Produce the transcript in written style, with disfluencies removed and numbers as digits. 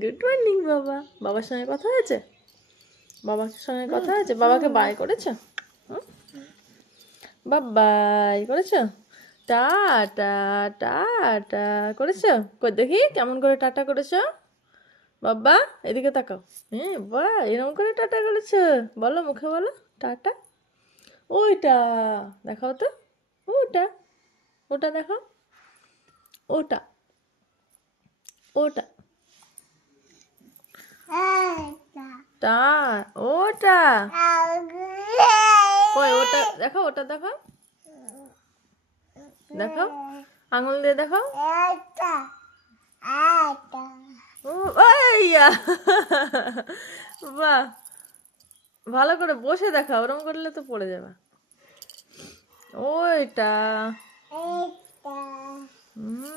Good morning বাবা। বাবার সঙ্গে কথা হয়েছে? বাবার সঙ্গে কথা হয়েছে? বাবাকে বাই করেছো? বাবাই করেছো? টাটা টাটা করেছো? কই দেখি কেমন করে টাটা করেছো? বাবা এদিকে তাকাও। হ্যাঁ বাহ, এরকম করে টাটা করেছো? বলো, মুখে বলো টাটা। ওইটা দেখাও তো। ওটা, ওটা দেখাও। ওটা, ওটা, টা, ওটা কই? ওটা দেখাও, ওটা দেখাও, দেখাও, আঙুল দিয়ে দেখাও। ও আইয়া বাহ, ভালো করে বসে দেখা, ওরম করলে তো পড়ে যাবে। ওইটা হুম